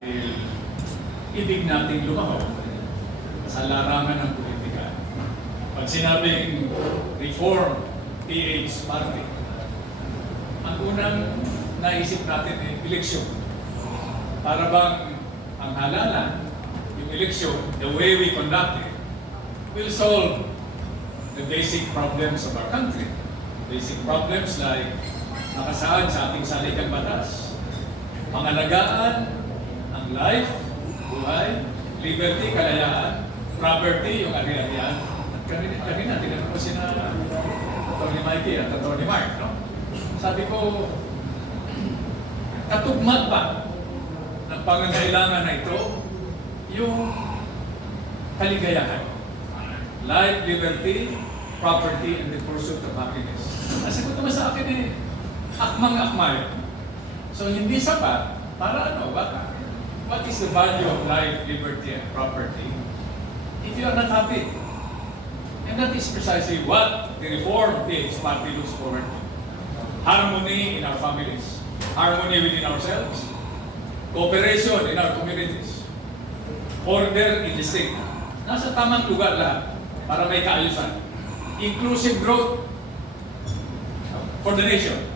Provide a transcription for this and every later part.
Ibig nating lumahok sa larangan ng politika. Pag sinabing Reform PH Party, ang unang naisip natin ay eleksyon. Para bang ang halalan, yung eleksyon, the way we conduct it, will solve the basic problems of our country. Basic problems like nakasaad sa ating saligang batas. Pangalagaan ang life, buhay, liberty, kalayaan, property, yung ari-arian. At kanina, tinanong ko sina Atty. Mikey at Atty. Mark, no? Sabi ko, katugmat ba ng pangangailangan na ito yung kaligayahan? Life, liberty, property, and the pursuit of happiness. Kasi kung naman sa akin akmang-akma yun. So hindi sapat, para ano, baka? What is the value of life, liberty, and property if you are not happy? And that is precisely what the Reform PH Party looks forward to. Harmony in our families, harmony within ourselves, cooperation in our communities, order in the state. Nasa tamang lugar lahat para may kaayusan. Inclusive growth for the nation.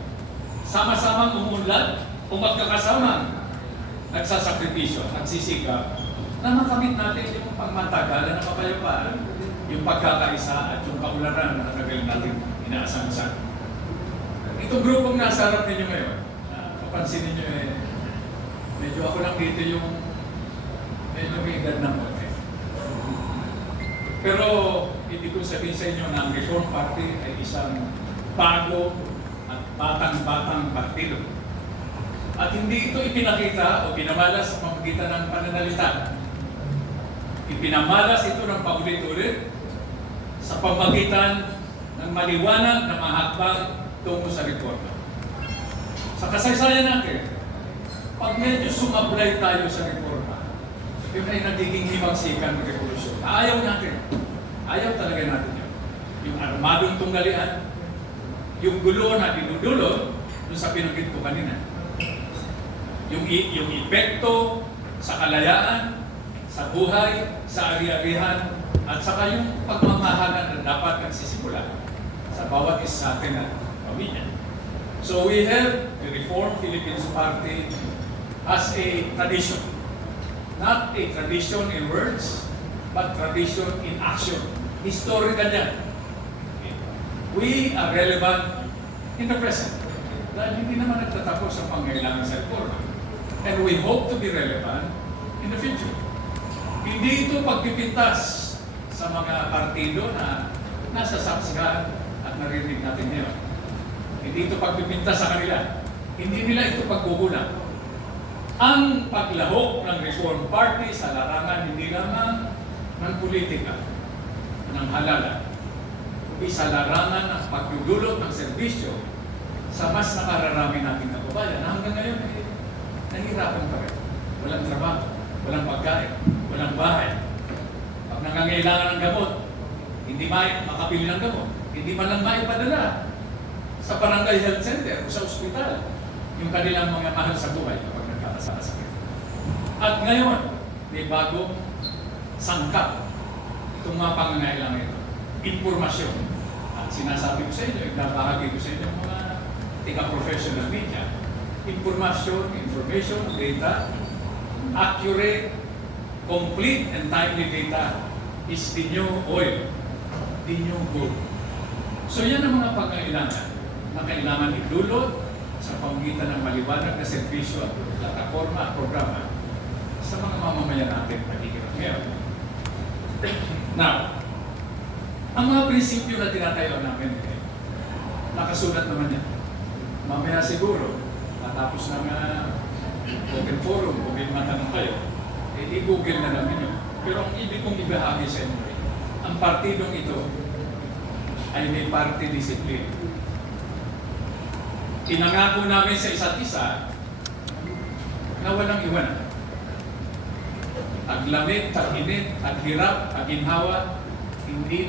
Sama-samang umunlad, magkakasama, nagsasakripisyo, nagsisikap, na makamit natin yung pagmatagalan na kapayapaan, yung pagkakaisa at yung kaularan na tagal natin inaasang-asang. Itong grupong nasa harap ninyo ngayon, papansin ninyo medyo ako lang dito yung medyo may edad ng konti. Pero hindi ko sabihin sa inyo na ang Reform Party ay isang bago at batang-batang partido. At hindi ito ipinakita o pinamalas sa pamamagitan ng pananalita. Ipinamalas ito ng paulit-ulit sa pamamagitan ng maliwanag na mahakbang tungo sa reforma. Sa kasaysayan natin, pag medyo sumablay tayo sa reforma, yun ay nagiging himagsikan ng revolusyon. Ayaw natin. Ayaw talaga natin yun. Yung armadong tunggalian, yung gulo na dinudulot, doon sa pinagit ko kanina. Yung epekto sa kalayaan, sa buhay, sa ari-arihan, at saka yung pagmamahalan na dapat nagsisimula sa bawat isa sa atin at pamilya. So we have the Reform Philippines Party as a tradition. Not a tradition in words, but tradition in action. Historical yan. We are relevant in the present. Dahil hindi naman nagtatapos ang pangailangan sa reforma. And we hope to be relevant in the future. Hindi ito pagpipintas sa mga partido na nasa saksihan at narinig natin ngayon. Hindi ito pagpipintas sa kanila. Hindi nila ito pagkukulang. Ang paglahok ng Reform Party sa larangan hindi lamang ng politika, ng halalan, kundi sa larangan ng pagdudulot ng serbisyo sa mas nakararami nating kababayan na hanggang ngayon nahihirapan pa rin. Walang trabaho, walang pagkain, walang bahay. Pag nangangailangan ng gamot, hindi makapili ng gamot, hindi man lang maipadala sa barangay health center o sa ospital yung kanilang mga mahal sa buhay kapag nagkakasakit. At ngayon, may bagong sangkap itong mga pangangailangan ito. Impormasyon. At sinasabi ko sa inyo, ibabahagi ko sa inyo mga tika-professional media. Information, data, accurate, complete, and timely data is the new oil, the new gold. So yan ang mga pangangailangan na kailangan idulot sa pamamagitan ng maliwanag na serbisyo at plataforma at programa sa mga mamamayan natin nakikita ngayon. Now, ang mga prinsipyo na tinatayo namin nakasulat naman yan. Mamaya siguro, matapos ng Google Forum, kung may matanong kayo, i-Google na namin yun. Pero ang ibig kong ibahagi sa inyo, ang partidong ito ay may party discipline. Pinangako namin sa isa't isa na walang iwanan. Taglamig, tag-init, taghirap, taginhawa, hindi